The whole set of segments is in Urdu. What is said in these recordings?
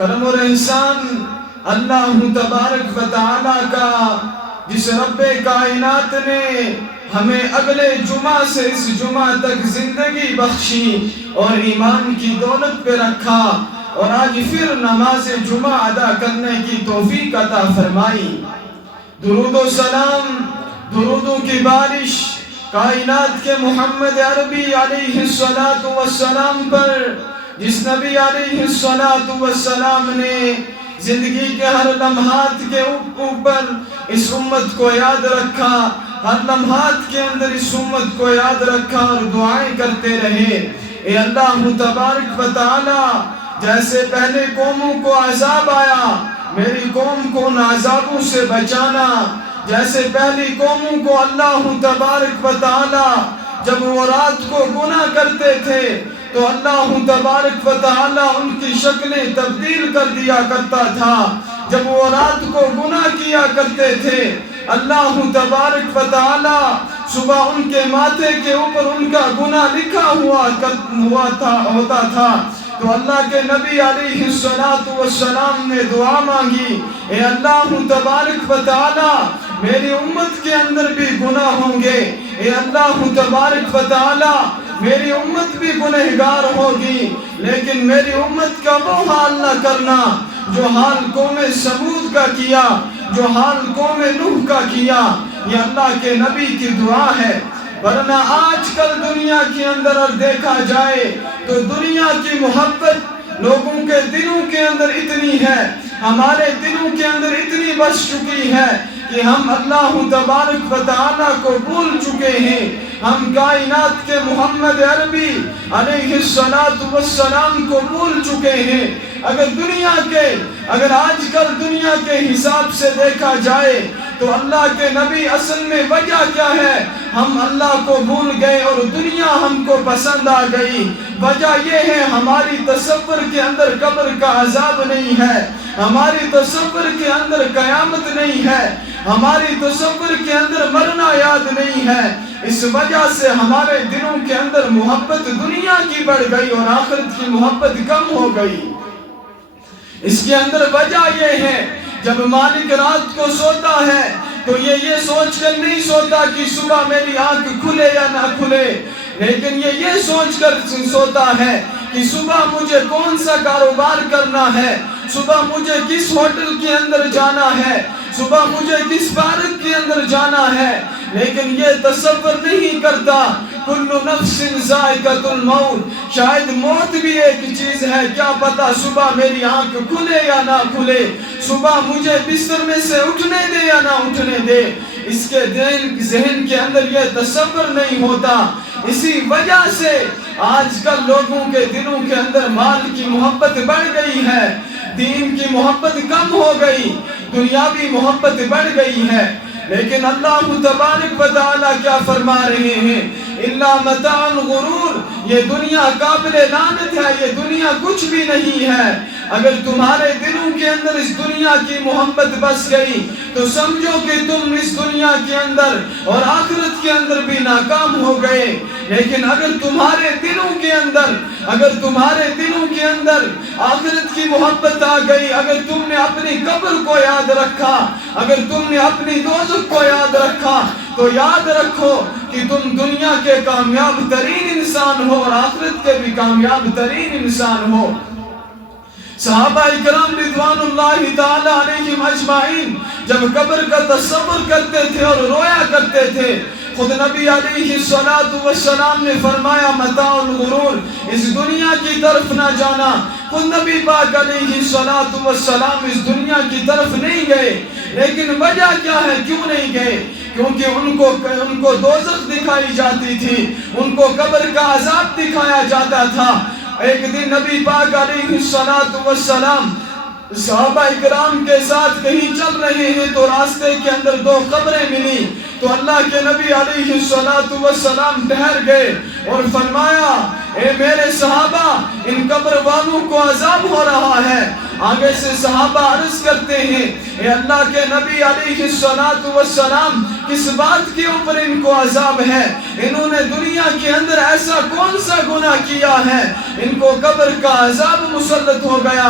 کرم اور احسان اللہ تبارک و تعالی کا، جس رب کائنات نے ہمیں اگلے جمعہ سے اس جمعہ تک زندگی بخشی اور ایمان کی دولت پہ رکھا اور آج پھر نماز جمعہ ادا کرنے کی توفیق عطا فرمائی۔ درود و سلام، درودوں کی بارش کائنات کے محمد عربی علیہ السلام پر، جس نبی علیہ السلام نے زندگی کے ہر لمحات کے اوپر اس امت کو یاد رکھا، ہر لمحات کے اندر اس امت کو یاد رکھا اور دعائیں کرتے رہے۔ اے اللہ تبارک و تعالی، جیسے پہلے قوموں کو عذاب آیا، میری قوم کو ان عذابوں سے بچانا۔ جیسے پہلی قوموں کو اللہ تبارک و تعالی جب وہ رات کو گناہ کرتے تھے تو اللہ تبارک و تعالی ان کی شکلیں تبدیل کر دیا کرتا تھا۔ جب وہ رات کو گناہ کیا کرتے تھے اللہ تبارک و تعالی صبح ان کے ماتھے کے اوپر ان کا گناہ لکھا ہوتا تھا۔ تو اللہ کے نبی علیہ السلام نے دعا مانگی، اے اللہ تبارک و تعالی میری امت کے اندر بھی گناہ ہوں گے، اے اللہ تبارک و تعالی میری امت بھی گنہگار ہوگی، لیکن میری امت کا وہ حال نہ کرنا جو حال قوم سمود کا کیا، جو حال قوم نوح کا کیا۔ یہ اللہ کے نبی کی دعا ہے۔ ورنہ آج کل دنیا کے اندر اور دیکھا جائے تو دنیا کی محبت لوگوں کے دلوں کے اندر اتنی ہے، ہمارے دلوں کے اندر اتنی بس چکی ہے کہ ہم اللہ تبارک و تعالی کو بھول چکے ہیں۔ ہم کائنات کے محمد عربی علیہ السلام کو بھول چکے ہیں۔ اگر آج کل دنیا کے حساب سے دیکھا جائے تو اللہ کے نبی اصل میں وجہ کیا ہے؟ ہم اللہ کو بھول گئے اور دنیا ہم کو پسند آ گئی۔ وجہ یہ ہے ہماری تصور کے اندر قبر کا عذاب نہیں ہے، ہماری تصور کے اندر قیامت نہیں ہے، ہماری تصور کے اندر مرنا یاد نہیں ہے۔ اس وجہ سے ہمارے دلوں کے اندر محبت دنیا کی بڑھ گئی اور آخرت کی محبت کم ہو گئی۔ اس کے اندر وجہ یہ ہے، جب مالک رات کو سوتا ہے تو یہ سوچ کر نہیں سوتا کہ صبح میری آنکھ کھلے یا نہ کھلے، لیکن یہ سوچ کر سوتا ہے کہ صبح مجھے کون سا کاروبار کرنا ہے، صبح مجھے کس ہوٹل کے اندر جانا ہے، صبح مجھے کس پارک کے اندر جانا ہے۔ لیکن یہ تصور نہیں کرتا کل نفس ذائقۃ الموت، شاید موت بھی ایک چیز ہے، کیا پتا صبح میری آنکھ کھلے یا نہ کھلے، صبح مجھے بستر میں سے اٹھنے دے یا نہ اٹھنے دے۔ اس کے ذہن کے اندر یہ تصور نہیں ہوتا۔ اسی وجہ سے آج کل لوگوں کے دلوں کے اندر مال کی محبت بڑھ گئی ہے، دین کی محبت کم ہو گئی، دنیاوی محبت بڑھ گئی ہے۔ لیکن اللہ تبارک و تعالی کیا فرما رہے ہیں؟ الا متاع الغرور، یہ دنیا قابل لعنت ہے، یہ دنیا کچھ بھی نہیں ہے۔ اگر تمہارے دلوں کے اندر اس دنیا کی محبت بس گئی تو سمجھو کہ تم اس دنیا کے اندر اور آخرت کے اندر بھی ناکام ہو گئے۔ لیکن اگر تمہارے دلوں کے اندر آخرت کی محبت آ گئی، اگر تم نے اپنی قبر کو یاد رکھا، اگر تم نے اپنی دوزخ کو یاد رکھا، تو یاد رکھو کہ تم دنیا کے کامیاب ترین انسان ہو اور آخرت کے بھی کامیاب ترین انسان ہو۔ صحابہ کرام رضوان اللہ تعالی علیہم اجمعین جب قبر کا تصور کرتے تھے اور رویا کرتے تھے، خود نبی علیہ السلام نے فرمایا متاع الغرور، اس دنیا کی طرف نہ جانا۔ خود نبی پاک علیہ السلام اس دنیا کی طرف نہیں گئے، لیکن وجہ کیا ہے کیوں نہیں گئے؟ کیونکہ ان کو دوزخ دکھائی جاتی تھی، ان کو قبر کا عذاب دکھایا جاتا تھا۔ ایک دن نبی پاک علیہ السلام صحابہ اکرام کے ساتھ کہیں چل رہے ہیں تو راستے کے اندر دو قبریں ملی، تو اللہ کے نبی علیہ السلام ٹھہر گئے اور فرمایا اے میرے صحابہ، ان قبر والوں کو عذاب ہو رہا ہے۔ آگے سے صحابہ عرض کرتے ہیں اے اللہ کے نبی علیہ السلام، کس بات کے اوپر ان کو عذاب ہے؟ انہوں نے دنیا کے اندر ایسا کون سا گناہ کیا ہے ان کو قبر کا عذاب مسلط ہو گیا؟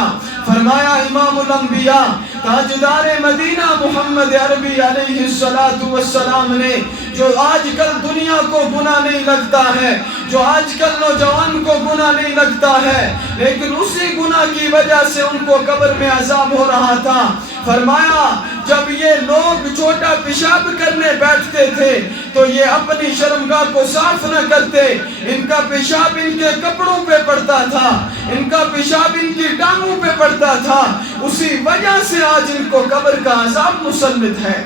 فرمایا امام الانبیاء تاجدار مدینہ محمد عربی علیہ السلام نے، جو آج کل دنیا کو گناہ نہیں لگتا ہے، جو آج کل نوجوان کو گناہ نہیں لگتا ہے، لیکن اسی گناہ کی وجہ سے ان کو قبر میں عذاب ہو رہا تھا، فرمایا جب یہ لوگ چھوٹا پیشاب کرنے بیٹھتے تھے تو یہ اپنی شرمگاہ کو صاف نہ کرتے، ان کا پیشاب ان کے کپڑوں پہ پڑتا تھا، ان کا پیشاب ان کی ٹانگوں پہ پڑتا تھا، اسی وجہ سے آج ان کو قبر کا عذاب مسلط ہے۔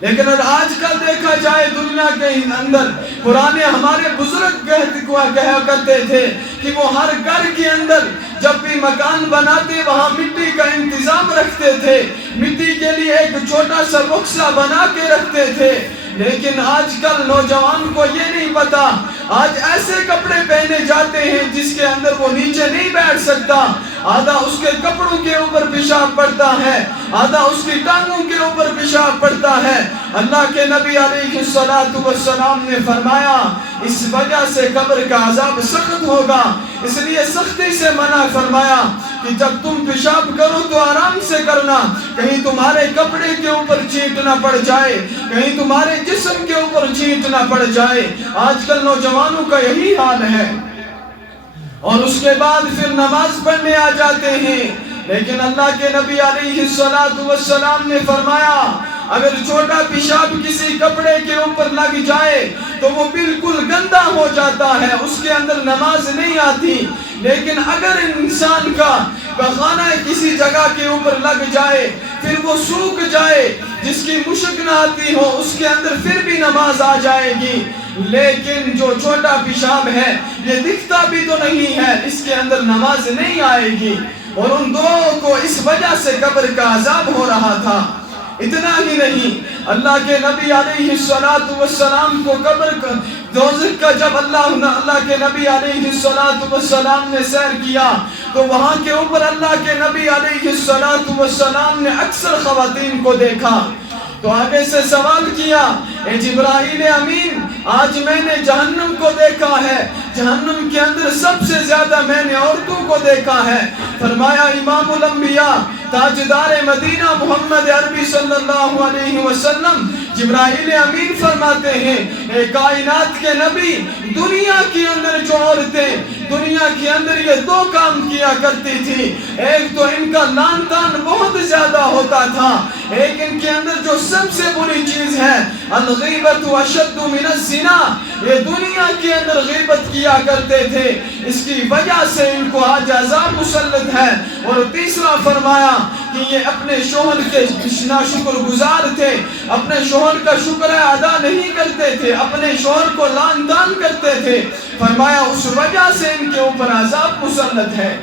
لیکن آج کل دیکھا جائے دنیا کے اندر، پرانے ہمارے بزرگ کہا کرتے تھے کہ وہ ہر گھر کے اندر جب بھی مکان بناتے وہاں مٹی کا انتظام رکھتے تھے، مٹی کے لیے ایک چھوٹا سا بکسا بنا کے رکھتے تھے۔ لیکن آج کل نوجوان کو یہ نہیں پتا، آج ایسے کپڑے پہنے جاتے ہیں جس کے اندر وہ نیچے نہیں بیٹھ سکتا، آدھا اس کے کپڑوں کے اوپر پیشاب پڑتا ہے، آدھا اس کی ٹانگوں کے اوپر پیشاب پڑتا ہے۔ اللہ کے نبی علیہ السلام نے فرمایا اس وجہ سے قبر کا عذاب سخت ہوگا، اس لیے سختی سے منع فرمایا کہ جب تم پیشاب کرو تو آرام سے کرنا، کہیں تمہارے کپڑے کے اوپر چھینٹ نہ پڑ جائے، کہیں تمہارے جسم کے اوپر چھینٹ نہ پڑ جائے۔ آج کل نوجوانوں کا یہی حال ہے، اور اس کے بعد پھر نماز پڑھنے آ جاتے ہیں، لیکن اللہ کے نبی علیہ السلام نے فرمایا اگر چھوٹا پیشاب کسی کپڑے کے اوپر لگ جائے تو وہ بالکل گندا ہو جاتا ہے، اس کے اندر نماز نہیں آتی، لیکن اگر انسان کا پخانہ کسی جگہ کے اوپر لگ جائے پھر وہ سوکھ جائے، جس کی مشک نہ آتی ہو، اس کے اندر پھر بھی نماز آ جائے گی۔ لیکن جو چھوٹا پیشاب ہے یہ دکھتا بھی تو نہیں ہے، اس کے اندر نماز نہیں آئے گی، اور ان دو کو اس وجہ سے قبر کا عذاب ہو رہا تھا۔ اتنا ہی نہیں، اللہ کے نبی علیہ السلام کو قبر دوزخ کا جب اللہ کے نبی علیہ السلام نے سیر کیا تو وہاں کے اوپر اللہ کے نبی علیہ السلام نے اکثر خواتین کو دیکھا، تو آگے سے سوال کیا اے جبرائیل امین، آج میں نے جہنم کو دیکھا ہے، جہنم کے اندر سب سے زیادہ میں نے عورتوں کو دیکھا ہے۔ فرمایا امام الانبیاء تاجدار مدینہ محمد عربی صلی اللہ علیہ وسلم جبرائیل امین فرماتے ہیں اے کائنات کے نبی، دنیا کے اندر جو عورتیں دنیا کے اندر یہ دو کام کیا کرتی تھی، ایک تو ان کا لان تان بہت زیادہ ہوتا تھا، ایک ان کے اندر جو سب سے بری چیز ہے الغیبت اشد من الزنا، یہ دنیا کے اندر غیبت کیا کرتے تھے، اس کی وجہ سے ان کو آج عذاب مسلط ہے۔ اور تیسرا فرمایا کہ یہ اپنے شوہر کے ناشکر گزار تھے، اپنے شوہر کا شکر ادا نہیں کرتے تھے، اپنے شوہر کو لعن طعن کرتے تھے، فرمایا اس وجہ سے ان کے اوپر عذاب مسلط ہے۔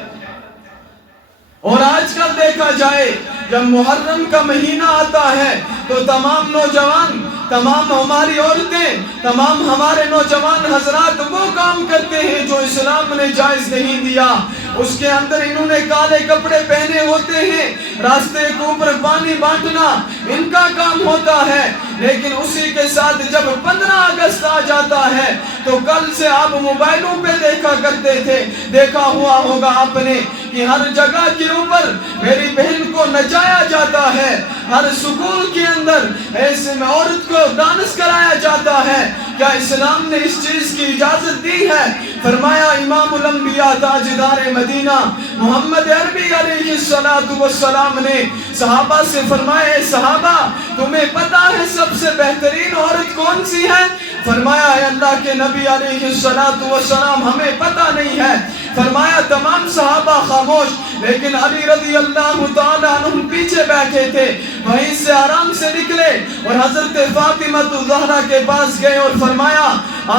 اور آج کل دیکھا جائے جب محرم کا مہینہ آتا ہے تو تمام نوجوان، تمام ہماری عورتیں، تمام ہمارے نوجوان حضرات وہ کام کرتے ہیں جو اسلام نے جائز نہیں دیا۔ اس کے اندر انہوں نے کالے کپڑے پہنے ہوتے ہیں، راستے کے اوپر پانی بانٹنا ان کا کام ہوتا ہے، لیکن اسی کے ساتھ جب 15 اگست آ جاتا ہے تو کل سے آپ موبائلوں پہ دیکھا کرتے تھے، دیکھا ہوا ہوگا آپ نے کہ ہر جگہ کے اوپر میری بہن کو نچایا جاتا ہے، ہر سکول کے اندر ایسے میں عورت کو ڈانس کرایا جاتا ہے۔ کیا اسلام نے اس چیز کی اجازت دی ہے؟ فرمایا امام الانبیاء تاجدار مدینہ محمد عربی علیہ السلام نے صحابہ سے فرمایا اے صحابہ تمہیں پتا ہے سب سے بہترین عورت کون سی ہے؟ فرمایا اے اللہ کے نبی علیہ السلام ہمیں پتا نہیں ہے۔ فرمایا تمام صحابہ خاموش، لیکن علی رضی اللہ تعالیٰ عنہ پیچھے بیٹھے تھے، وہیں سے آرام سے نکلے اور حضرت فاطمہ الزہرا کے پاس گئے اور فرمایا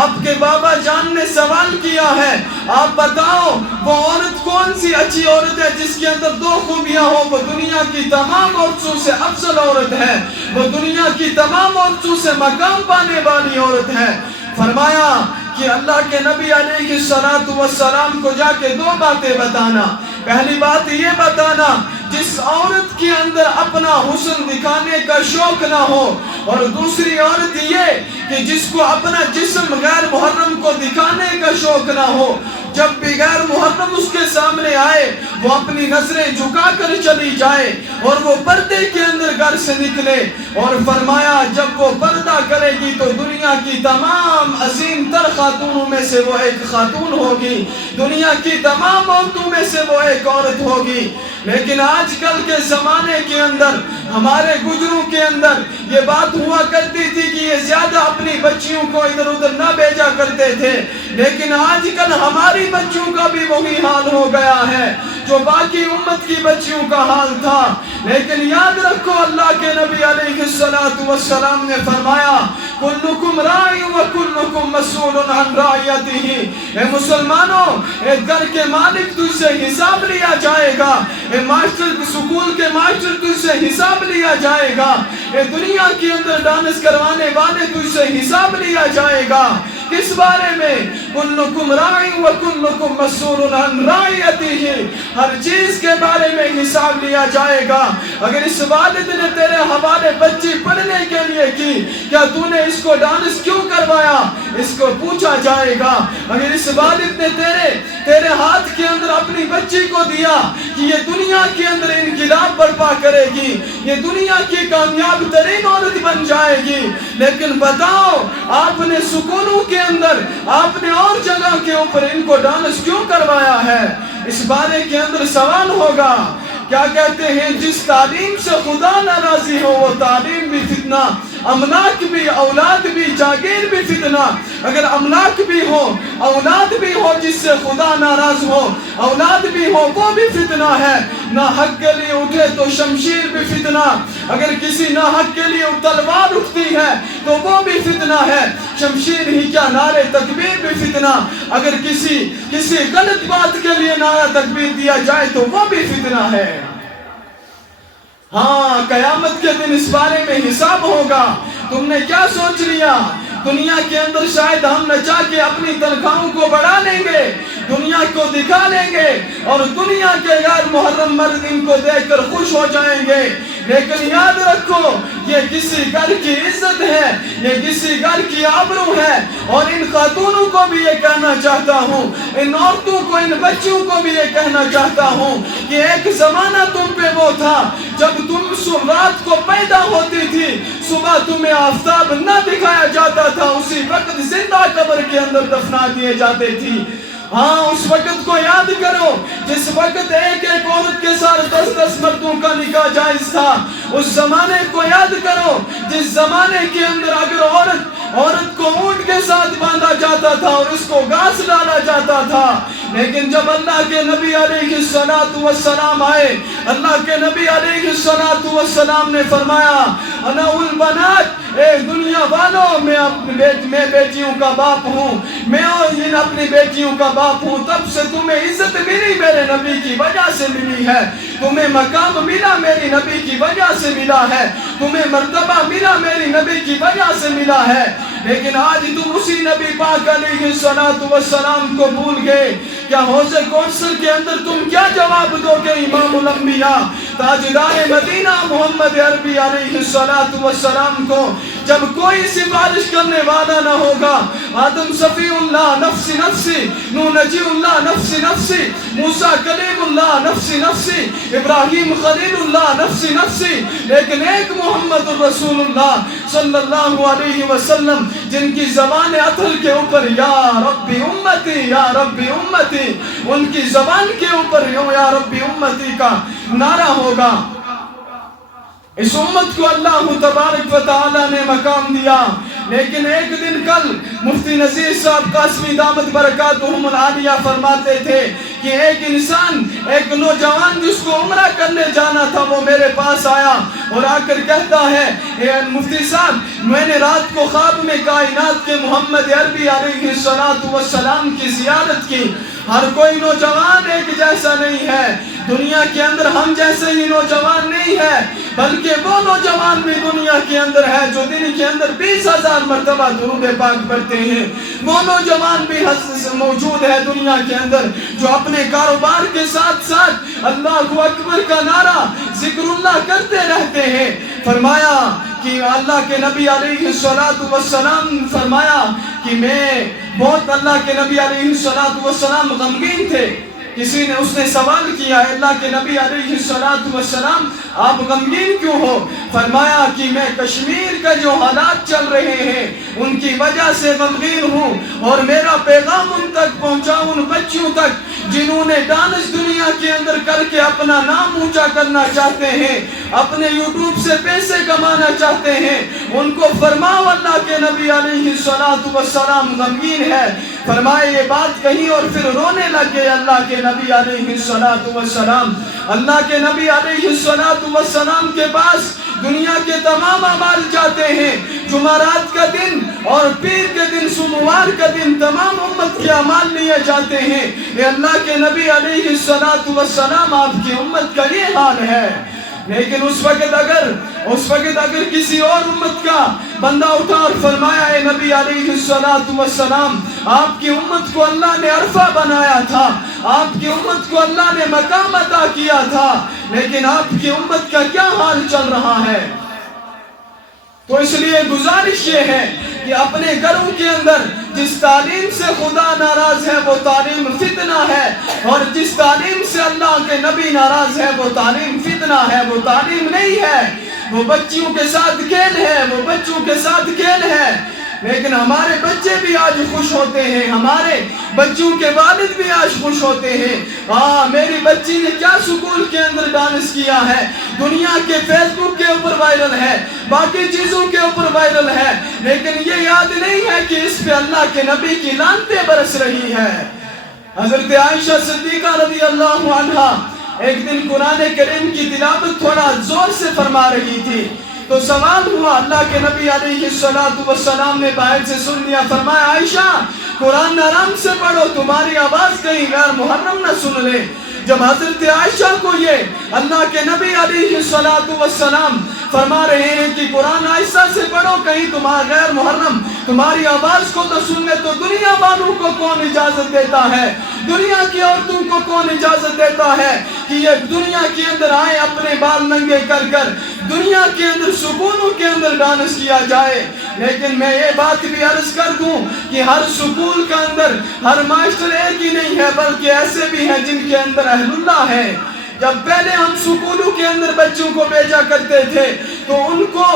آپ کے بابا جان نے سوال کیا ہے، آپ بتاؤ وہ عورت کون سی اچھی عورت ہے جس کے اندر دو خوبیاں ہو، وہ دنیا کی تمام عورتوں سے افضل عورت ہے، وہ دنیا کی تمام عورتوں سے مقام پانے والی عورت ہے۔ فرمایا کہ اللہ کے نبی علیہ السلام کو جا کے دو باتیں بتانا، پہلی بات یہ بتانا جس عورت کے اندر اپنا حسن دکھانے کا شوق نہ ہو، اور دوسری عورت یہ کہ جس کو اپنا جسم غیر محرم کو دکھانے کا شوق نہ ہو۔ جب بھی غیر محرم اس کے سامنے آئے وہ اپنی نظریں جھکا کر چلی جائے اور وہ پردے کے اندر گھر سے نکلے، اور فرمایا جب وہ پردہ کرے گی تو دنیا کی تمام عظیم تر خاتونوں میں سے وہ ایک خاتون ہوگی، دنیا کی تمام عورتوں میں سے وہ ایک عورت ہوگی۔ لیکن آج کل کے زمانے کے اندر ہمارے گجروں کے اندر یہ بات ہوا کرتی تھی کہ یہ زیادہ اپنی بچیوں کو ادھر ادھر نہ بھیجا کرتے تھے، لیکن آج کل ہماری بچیوں کا بھی وہی حال ہو گیا ہے جو باقی امت کی بچیوں کا حال تھا۔ لیکن یاد رکھو اللہ کے نبی علیہ السلام نے فرمایا کلکم راعی و کلکم مسئول عن رعیتہ، اے مسلمانوں ایک گھر کے مالک تجھ سے حساب لیا جائے گا، اے ماسٹر سکول کے ماسٹر تجھ سے حساب لیا جائے گا، اے دنیا کے اندر ڈانس کروانے والے تجھ سے حساب لیا جائے گا۔ کس بارے میں؟ کلکم راعی و کلکم مسئول عن رعیتہ، ہر چیز کے بارے میں حساب لیا جائے گا۔ اگر اس والد نے تیرے حوالے بچی پڑھنے کے لیے کی، کیا تو نے اس کو ڈانس کیوں کروایا؟ اس کو پوچھا جائے گا۔ اگر اس والد نے تیرے ہاتھ کے اندر اپنی بچی کو دیا کہ یہ دنیا کے اندر انقلاب برپا کرے گی، یہ دنیا کی کامیاب ترین عورت بن جائے گی، لیکن بتاؤ آپ نے سکولوں کے اندر آپ نے اور جگہ کے اوپر ان کو ڈانس کیوں کروایا ہے؟ اس بارے کے اندر سوال ہوگا۔ کیا کہتے ہیں جس تعلیم سے خدا ناراضی ہو وہ تعلیم بھی فتنہ، املاک بھی، اولاد بھی، جاگیر بھی فتنہ۔ اگر املاک بھی ہو، اولاد بھی ہو جس سے خدا ناراض ہو، اولاد بھی ہو وہ بھی فتنہ ہے۔ نہ حق کے لیے اٹھے تو شمشیر بھی فتنہ، اگر کسی نہ حق کے لیے تلوار اٹھتی ہے تو وہ بھی فتنہ ہے۔ شمشیر ہی کیا نعرے تکبیر بھی فتنہ، اگر کسی غلط بات کے لیے نعرہ تکبیر دیا جائے تو وہ بھی فتنہ ہے۔ ہاں قیامت کے دن اس بارے میں حساب ہوگا۔ تم نے کیا سوچ لیا؟ دنیا کے اندر شاید ہم نچا کے اپنی تنخواہوں کو بڑھا لیں گے، دنیا کو دکھا لیں گے اور دنیا کے غیر محرم مرد ان کو دیکھ کر خوش ہو جائیں گے، لیکن یاد رکھو یہ کسی گھر کی عزت ہے، یہ کسی گھر کی آبرو ہے۔ اور ان خاتونوں کو بھی یہ کہنا چاہتا ہوں، ان عورتوں کو، ان بچیوں کو بھی یہ کہنا چاہتا ہوں کہ ایک زمانہ تم پہ وہ تھا جب تم رات کو پیدا ہوتی تھی، صبح تمہیں آفتاب نہ دکھایا جاتا تھا، اسی وقت زندہ قبر کے اندر دفنا دیے جاتے تھی۔ ہاں اس وقت کو یاد کرو جس وقت ایک ایک عورت کے ساتھ 10 مردوں کا نکاح جائز تھا۔ اس زمانے کو یاد کرو جس زمانے کے اندر اگر عورت کو اونٹ کے ساتھ باندھا جاتا تھا اور اس کو گھاس ڈالا جاتا تھا، لیکن جب اللہ کے نبی علیہ السلام آئے، اللہ کے نبی علیہ السلام نے فرمایا انا البنات، اے دنیا والوں میں بیٹیوں کا باپ ہوں، میں اپنی بیٹیوں کا باپ ہوں۔ تب سے تمہیں عزت ملی میرے نبی کی وجہ سے ملی ہے، تمہیں مقام ملا میری نبی کی وجہ سے ملا ہے، تمہیں مرتبہ ملا میری نبی کی وجہ سے ملا ہے۔ لیکن آج تم اسی نبی پاک علیہ السلام کو بھول گئے۔ کیا حوض کوثر کے اندر تم کیا جواب دو گے امام الانبیاء تاجدار مدینہ محمد عربی علیہ السلام کو، جب کوئی سفارش کرنے والا نہ ہوگا؟ آدم صفی اللہ نفسی نفسی، نوح نجی اللہ نفسی نفسی، موسیٰ کلیم اللہ نفسی نفسی، ابراہیم خلیل اللہ نفسی نفسی، لیکن ایک محمد الرسول اللہ صلی اللہ علیہ وسلم جن کی زبان عطر کے اوپر یا ربی امتی یا ربی امتی، ان کی زبان کے اوپر یا ربی امتی کا نعرہ ہوگا۔ اس امت کو اللہ تبارک و تعالی نے مقام دیا، لیکن ایک دن کل مفتی نذیر صاحب قاسمی دامت برکاتہم العالیہ فرماتے تھے کہ ایک انسان، ایک نوجوان جس کو عمرہ کرنے جانا تھا، وہ میرے پاس آیا اور آ کر کہتا ہے اے مفتی صاحب میں نے رات کو خواب میں کائنات کے محمد عربی علیہ السلام کی زیارت کی۔ ہر کوئی نوجوان ایک جیسا نہیں ہے، دنیا کے اندر ہم جیسے ہی نوجوان نہیں ہے، بلکہ وہ نوجوان بھی دنیا کے اندر ہے جو دن کے اندر 20,000 مرتبہ درود پاک پڑھتے ہیں۔ وہ نوجوان بھی موجود ہے دنیا کے اندر جو اپنے کاروبار کے ساتھ ساتھ اللہ اکبر کا نعرہ ذکر اللہ کرتے رہتے ہیں۔ فرمایا کہ اللہ کے نبی علیہ السلام فرمایا کہ میں بہت اللہ کے نبی علیہ السلام غمگین تھے. اس نے سوال کیا، اللہ کے نبی علیہ السلام آپ غمگین کیوں ہو؟ فرمایا کہ میں کشمیر کا جو حالات چل رہے ہیں ان کی وجہ سے غمگین ہوں، اور میرا پیغام ان تک پہنچا، ان بچوں تک جنہوں نے ڈانس دنیا کے اندر کر کے اپنا نام اونچا کرنا چاہتے ہیں، اپنے یوٹیوب سے پیسے کمانا چاہتے ہیں، ان کو فرماؤ اللہ کے نبی علیہ السلام غمگین ہے. فرمائے یہ بات کہی اور پھر رونے لگ گئے اللہ کے نبی علیہ السلام. اللہ کے نبی علیہ السلام کے پاس دنیا کے تمام اعمال جاتے ہیں. جمعرات کا دن اور پیر کے دن، سوموار کا دن تمام امت کے اعمال لیے جاتے ہیں. یہ اللہ کے نبی علیہ السلام آپ کی امت کا یہ حال ہے. لیکن اس وقت اگر کسی اور امت کا بندہ اٹھا اور فرمایا اے نبی علیہ السلام آپ کی امت کو اللہ نے عرفہ بنایا تھا، آپ کی امت کو اللہ نے مقام عطا کیا تھا، لیکن آپ کی امت کا کیا حال چل رہا ہے؟ تو اس لیے گزارش یہ ہے کہ اپنے گھروں کے اندر جس تعلیم سے خدا ناراض ہے وہ تعلیم فتنہ ہے، اور جس تعلیم سے اللہ کے نبی ناراض ہے وہ تعلیم فتنہ ہے، وہ تعلیم نہیں ہے، وہ بچیوں کے ساتھ کھیل ہے. لیکن ہمارے بچے بھی آج خوش ہوتے ہیں، ہمارے بچوں کے والد بھی آج خوش ہوتے ہیں. میری بچی نے کیا سکول کے اندر ڈانس کیا ہے، دنیا کے فیس بک کے اوپر وائرل ہے، باقی چیزوں کے اوپر وائرل ہے، لیکن یہ یاد نہیں ہے کہ اس پہ اللہ کے نبی کی لعنتیں برس رہی ہے. حضرت عائشہ صدیقہ رضی اللہ عنہا ایک دن قرآن کریم کی تلاوت تھوڑا زور سے فرما رہی تھی، تو سوال ہوا، اللہ کے نبی علیہ السلام نے باہر سے سن لیا. فرمایا عائشہ قرآن آرام سے پڑھو، تمہاری آواز کہیں غیر محرم نہ سن لے. جب حضرت عائشہ کو یہ اللہ کے نبی علیہ السلام فرما رہے ہیں کہ قرآن آہستہ سے پڑھو کہیں تمہارا غیر محرم تمہاری آواز کو تو سن لے، تو دنیا والوں کو کون اجازت دیتا ہے، دنیا کی عورتوں کو کون اجازت دیتا ہے کہ یہ دنیا کے اندر آئے اپنے بال ننگے کر دنیا کے اندر سکولوں کے اندر ڈانس کیا جائے. لیکن میں یہ بات بھی عرض کر دوں کہ ہر سکول کا اندر ہر ماسٹر ایک ہی نہیں ہے، بلکہ ایسے بھی ہیں جن کے اندر اہل اللہ ہے. جب پہلے ہم سکولوں کے اندر بچوں کو بھیجا کرتے تھے تو ان کو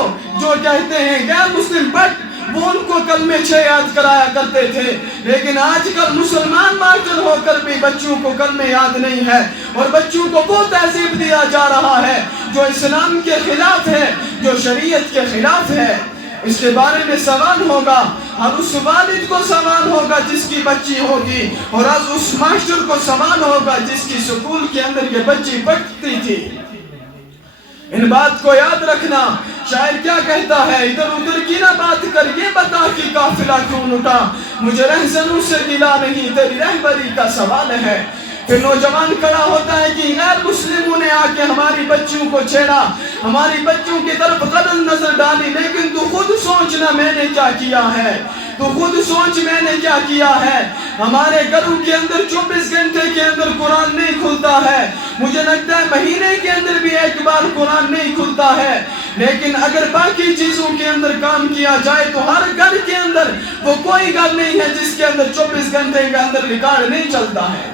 جو کہتے ہیں غیر مسلم بٹ وہ ان کو کلمے 6 یاد کرایا کرتے تھے، لیکن آج کل مسلمان ماسٹر ہو کر بھی بچوں کو کلمے یاد نہیں ہے، اور بچوں کو وہ تہذیب دیا جا رہا ہے جو اسلام کے خلاف ہے، جو شریعت کے خلاف ہے. اس کے بارے میں سوال ہوگا، اور اس والد کو سوال ہوگا جس کی بچی ہوگی، اور آج اس ماسٹر کو سوال ہوگا جس کی سکول کے اندر یہ بچی پڑھتی تھی. ان بات کو یاد رکھنا. شاعر کیا کہتا ہے، ادھر ادھر کی نہ بات کر، یہ بتا کہ قافلہ کیوں لٹا، مجھے رہزنوں سے گلا نہیں، تیری رہبری کا سوال ہے. پھر نوجوان کھڑا ہوتا ہے کہ غیر مسلموں نے آ کے ہماری بچیوں کو چھیڑا، ہماری بچوں کی طرف غلط نظر ڈالی، لیکن تو خود سوچنا میں نے کیا کیا ہے، تو خود سوچ میں نے کیا کیا ہے. ہمارے گھروں کے اندر 24 گھنٹے کے اندر قرآن نہیں کھلتا ہے، مجھے لگتا ہے مہینے کے اندر بھی ایک بار قرآن نہیں کھلتا ہے. لیکن اگر باقی چیزوں کے اندر کام کیا جائے تو ہر گھر کے اندر وہ کوئی گھر نہیں ہے جس کے اندر 24 گھنٹے کے اندر ریکارڈ نہیں چلتا ہے.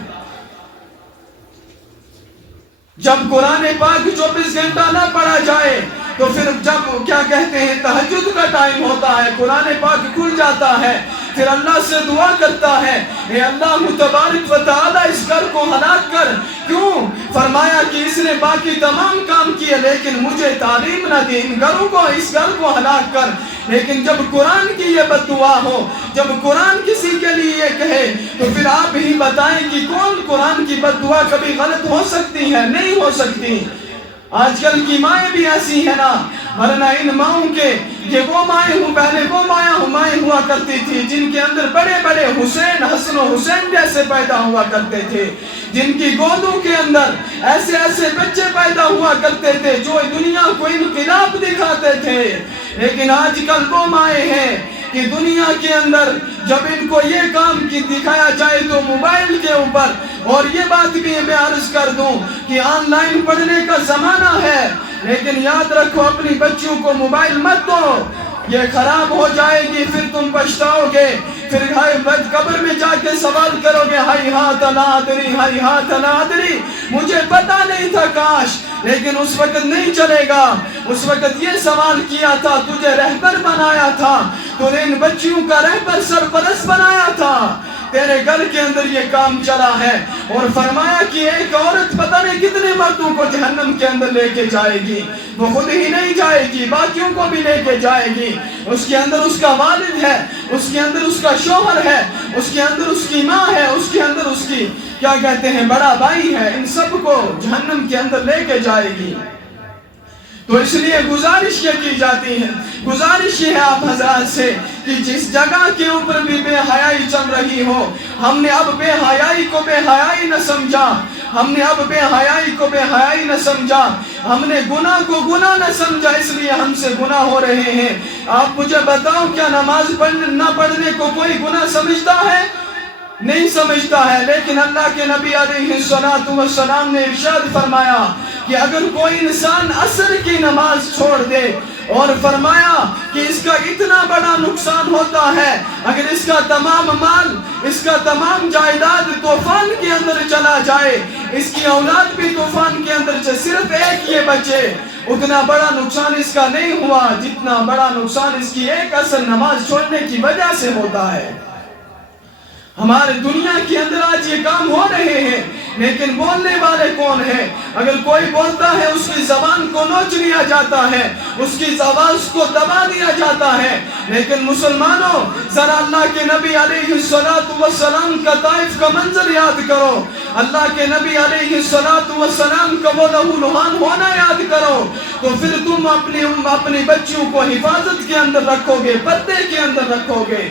جب قرآن پاک 24 گھنٹہ نہ پڑھا جائے تو پھر جب کیا کہتے ہیں تہجد کا ٹائم ہوتا ہے، قرآن پاک کھل جاتا ہے، پھر اللہ سے دعا کرتا ہے، اے اللہ تبارک و تعالی اس گھر کو ہلاک کر. کیوں؟ فرمایا کہ اس نے باقی تمام کام کیے لیکن مجھے تعلیم نہ دی، ان گھروں کو، اس گھر کو ہلاک کر. لیکن جب قرآن کی یہ بد دعا ہو، جب قرآن کسی کے لیے یہ کہے، تو پھر آپ ہی بتائیں کہ کون قرآن کی بد دعا کبھی غلط ہو سکتی ہے؟ نہیں ہو سکتی. آج کل کی مائیں بھی ایسی ہیں نا، ورنہ ان ماؤں کے یہ وہ مائیں ہوں، پہلے وہ مائیں ہوا کرتی تھی جن کے اندر بڑے بڑے حسین، حسن و حسین جیسے پیدا ہوا کرتے تھے، جن کی گودوں کے اندر ایسے ایسے بچے پیدا ہوا کرتے تھے جو دنیا کو انقلاب دکھاتے تھے. لیکن آج کل وہ مائیں ہیں کہ دنیا کے اندر جب ان کو یہ کام کی دکھایا جائے تو موبائل کے اوپر، اور یہ بات بھی میں عرض کر دوں کہ آن لائن پڑھنے کا زمانہ ہے، لیکن یاد رکھو اپنی بچیوں کو موبائل مت دو، یہ خراب ہو جائے گی، پھر تم پچھتاؤ گے پھر قبر میں جا کے سوال کرو گے ہیہات لا ادری ہیہات لا ادری، مجھے پتا نہیں تھا کاش، لیکن اس وقت نہیں چلے گا۔ اس وقت یہ سوال کیا تھا، تجھے رہبر بنایا تھا، تو نے ان بچیوں کا رہبر سرپرست بنایا تھا، تیرے گھر کے اندر یہ کام چلا ہے۔ اور فرمایا کہ ایک عورت پتہ نہیں کتنے مردوں کو جہنم کے اندر لے کے جائے گی، وہ خود ہی نہیں جائے گی، باقیوں کو بھی لے کے جائے گی۔ اس کے اندر اس کا والد ہے، اس کے اندر اس کا شوہر ہے، اس کے اندر اس کی ماں ہے، اس کے اندر اس کی کیا کہتے ہیں بڑا بھائی ہے، ان سب کو جہنم کے اندر لے کے جائے گی۔ تو اس لیے گزارش یہ کی جاتی ہے، گزارش یہ ہے آپ حضرات سے کہ جس جگہ کے اوپر بھی بے حیائی چل رہی ہو، ہم نے اب بے حیائی کو بے حیائی نہ سمجھا، ہم نے اب بے حیائی کو بے حیائی نہ سمجھا، ہم نے گناہ کو گناہ نہ سمجھا، اس لیے ہم سے گناہ ہو رہے ہیں۔ آپ مجھے بتاؤ، کیا نماز نہ پڑھنے کو کوئی گناہ سمجھتا ہے؟ نہیں سمجھتا ہے، لیکن اللہ کے نبی علیہ السلام نے ارشاد فرمایا کہ اگر کوئی انسان عصر کی نماز چھوڑ دے، اور فرمایا کہ اس کا اتنا بڑا نقصان ہوتا ہے، اگر اس کا تمام مال، اس کا تمام جائیداد طوفان کے اندر چلا جائے، اس کی اولاد بھی طوفان کے اندر صرف ایک یہ بچے، اتنا بڑا نقصان اس کا نہیں ہوا جتنا بڑا نقصان اس کی ایک عصر نماز چھوڑنے کی وجہ سے ہوتا ہے۔ ہمارے دنیا کے اندر آج یہ کام ہو رہے ہیں، لیکن بولنے والے کون ہیں؟ اگر کوئی بولتا ہے اس کی زبان کو نوچ لیا جاتا ہے، اس کی آواز کو دبا دیا جاتا ہے۔ لیکن مسلمانوں، ذرا اللہ کے نبی علیہ السلام کا طائف کا منظر یاد کرو، اللہ کے نبی علیہ السلام کا وہ لہو لہان ہونا یاد کرو، تو پھر تم اپنی بچیوں کو حفاظت کے اندر رکھو گے، پردے کے اندر رکھو گے۔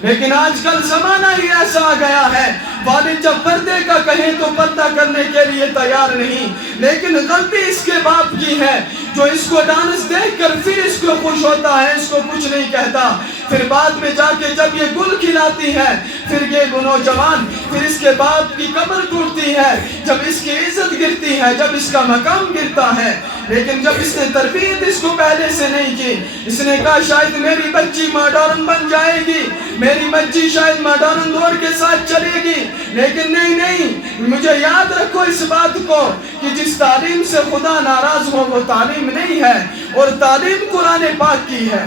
لیکن آج کل زمانہ ہی ایسا آ گیا ہے، والد جب پردے کا کہیں تو پردہ کرنے کے لیے تیار نہیں، لیکن غلطی اس کے باپ کی ہے جو اس کو ڈانس دیکھ کر پھر اس کو خوش ہوتا ہے، اس کو کچھ نہیں کہتا، پھر بعد میں جا کے جب یہ گل کھلاتی ہے، پھر یہ نوجوان، پھر اس کے باپ کی قبر ٹوٹتی ہے، جب اس کی عزت گرتی ہے، جب اس کا مقام گرتا ہے۔ لیکن جب اس نے تربیت اس کو پہلے سے نہیں کی، اس نے کہا شاید میری بچی ماڈرن بن جائے گی، میری بچی شاید ماڈرن دور کے ساتھ چلے گی، لیکن نہیں، مجھے یاد رکھو اس بات کو کہ جس تعلیم سے خدا ناراض ہو وہ تعلیم نہیں ہے، اور تعلیم قرآن پاک کی ہے،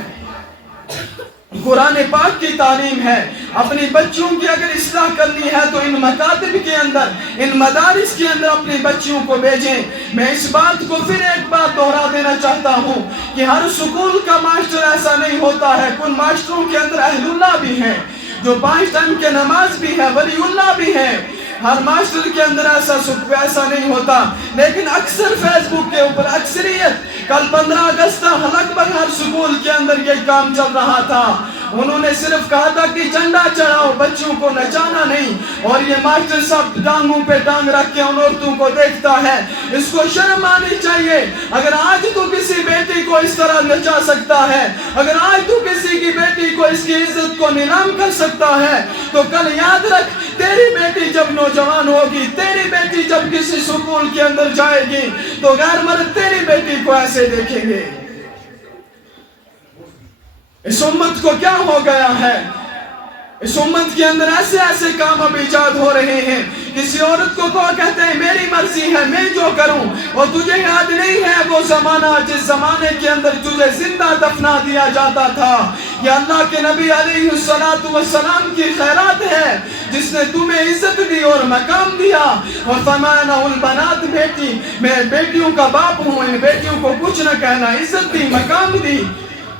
قرآن پاک کی تعلیم ہے۔ اپنی بچیوں کی اگر اصلاح کرنی ہے تو ان مکاتب کے اندر، ان مدارس کے اندر اپنی بچیوں کو بھیجیں۔ میں اس بات کو پھر ایک بار دہرا دینا چاہتا ہوں کہ ہر سکول کا ماسٹر ایسا نہیں ہوتا ہے، کن ماسٹروں کے اندر اہل اللہ بھی ہیں، جو 5 ٹائم کے نماز بھی ہے، ولی اللہ بھی ہیں، ہر ماسٹر کے اندر ایسا نہیں ہوتا۔ لیکن اکثر فیس بک کے اوپر اکثریت، کل 15 اگست لگ بھگ ہر سکول کے اندر یہ کام چل رہا تھا، انہوں نے صرف کہا تھا کہ جھنڈا چڑھاؤ، بچوں کو نچانا نہیں، اور یہ ماسٹر صاحب ٹانگوں پہ ٹانگ رکھ کے ان عورتوں کو دیکھتا ہے، اس کو شرم آنی چاہیے۔ اگر آج تو کسی بیٹی کو اس طرح نچا سکتا ہے، اگر آج تو کسی کی بیٹی کو اس کی عزت کو نیلام کر سکتا ہے، تو کل یاد رکھ، تیری بیٹی جب نوجوان ہوگی، تیری بیٹی جب کسی سکول کے اندر جائے گی، تو غیر مرد تیری بیٹی کو ایسے دیکھیں گے۔ اس امت کو کیا ہو گیا ہے؟ اس امت کے اندر ایسے کام اب ایجاد ہو رہے ہیں، کسی عورت کو کہتے ہیں میری مرضی ہے، میں جو کروں، اور تجھے یاد نہیں ہے وہ زمانہ جس زمانے کے اندر تجھے زندہ دفنا دیا جاتا تھا۔ یہ اللہ کے نبی علیہ السلام کی خیرات ہے جس نے تمہیں عزت دی اور مقام دیا، اور فرمایا البنات، بیٹی، میں بیٹیوں کا باپ ہوں، ان بیٹیوں کو کچھ نہ کہنا، عزت دی، مقام دی۔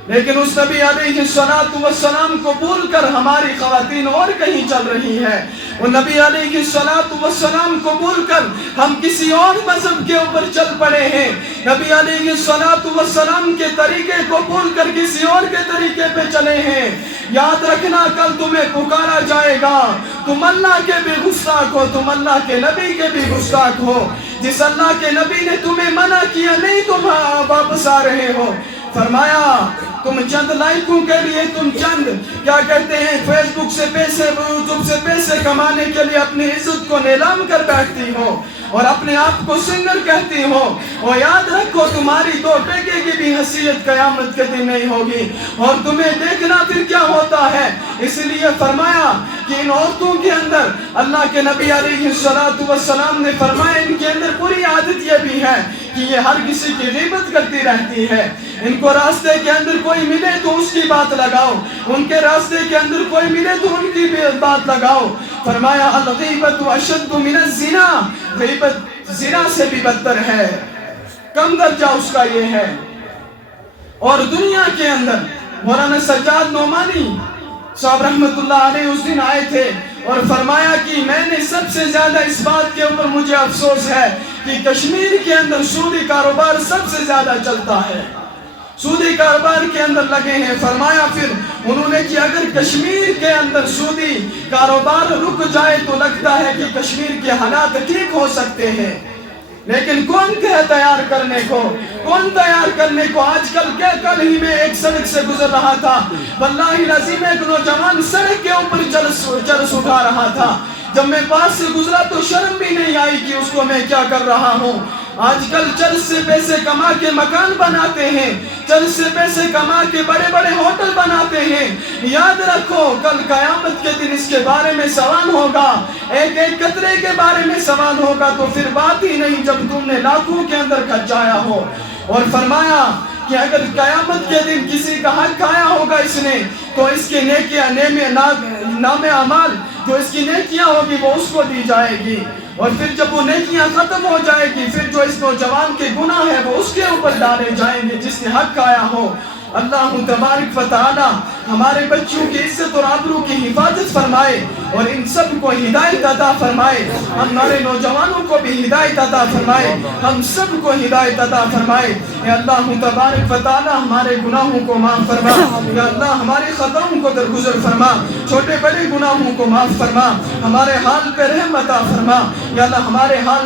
لیکن اس نبی علیہ السلام کو بھول کر ہماری خواتین اور کہیں چل رہی ہیں، وہ نبی علیہ السلام کو بھول کر ہم کسی اور مذہب کے اوپر چل پڑے ہیں، نبی علیہ السلام کے طریقے کو بھول کر کسی اور کے طریقے پہ چلے ہیں۔ یاد رکھنا، کل تمہیں پکارا جائے گا، تم اللہ کے بھی گستاخ ہو، تم اللہ کے نبی کے بھی گستاخ ہو، جس اللہ کے نبی نے تمہیں منع کیا نہیں تم واپس آ رہے ہو۔ فرمایا تم چند لائکوں کے لیے تم چند کیا کہتے ہیں فیس بک سے پیسے یوٹیوب سے پیسے کمانے کے لیے اپنی عزت کو نیلام کر بیٹھتی ہو اور اپنے آپ کو سنگر کہتی ہو، اور یاد رکھو تمہاری دو ٹکے کی بھی حیثیت قیامت کے دن نہیں ہوگی، اور تمہیں دیکھنا پھر کیا ہوتا ہے۔ اس لیے فرمایا کہ ان عورتوں کے اندر اللہ کے نبی علیہ السلام نے فرمایا ان کے اندر بری عادت یہ بھی ہے کہ یہ ہر کسی کی غیبت کرتی رہتی ہے۔ ان کو راستے کے اندر کوئی ملے تو اس کی بات لگاؤ، ان کے راستے کے اندر کوئی ملے تو ان کی بات لگاؤ۔ فرمایا الغیبت اشد من الزنا، غیبت زنا سے بھی بدتر ہے، کم درجہ اس کا یہ ہے۔ اور دنیا کے اندر مولانا سجاد نعمانی صاحب رحمت اللہ علیہ اس دن آئے تھے اور فرمایا کہ میں نے سب سے زیادہ اس بات کے اوپر مجھے افسوس ہے کہ کشمیر کے اندر سودی کاروبار سب سے زیادہ چلتا ہے، سودی کاروبار کے اندر لگے ہیں۔ فرمایا پھر انہوں نے کہ اگر کشمیر کے اندر سودی کاروبار رک جائے تو لگتا ہے کہ کشمیر کے حالات ٹھیک ہو سکتے ہیں، لیکن کون کہے تیار کرنے کو، کون تیار کرنے کو؟ آج کل ہی میں ایک سڑک سے گزر رہا تھا، واللہ العظیم ایک نوجوان سڑک کے اوپر چرس اٹھا رہا تھا، جب میں پاس سے گزرا تو شرم بھی نہیں آئی کہ اس کو میں کیا کر رہا ہوں۔ آج کل چرس سے پیسے کما کے مکان بناتے ہیں، چرس سے پیسے کما کے بڑے بڑے ہوٹل بناتے ہیں۔ یاد رکھو کل قیامت کے دن اس کے بارے میں سوال ہوگا، ایک ایک قطرے کے بارے میں سوال ہوگا، تو پھر بات ہی نہیں جب تم نے لاکھوں کے اندر کھچایا ہو۔ اور فرمایا کہ اگر قیامت کے دن کسی کا حق کھایا ہوگا اس نے تو اس کی نیکیاں نام اعمال جو اس کی نیکیاں ہوگی وہ اس کو دی جائے گی، اور پھر جب وہ نیکیاں ختم ہو جائے گی پھر جو اس نوجوان کے گناہ ہے وہ اس کے اوپر ڈالے جائیں گے جس نے حق کھایا ہو۔ اللہ تبارک و تعالی ہمارے بچوں کی عزت اور آبرو کی حفاظت فرمائے اور ان سب کو ہدایت عطا فرمائے، ہمارے نوجوانوں کو بھی ہدایت عطا فرمائے، ہم سب کو ہدایت عطا فرمائے۔ یا اللہ تبارک و تعالی ہمارے گناہوں کو معاف فرما، یا اللہ ہمارے خطاؤں کو درگزر فرما، چھوٹے بڑے گناہوں کو معاف فرما، ہمارے حال پہ رحم عطا فرما، یا اللہ ہمارے حال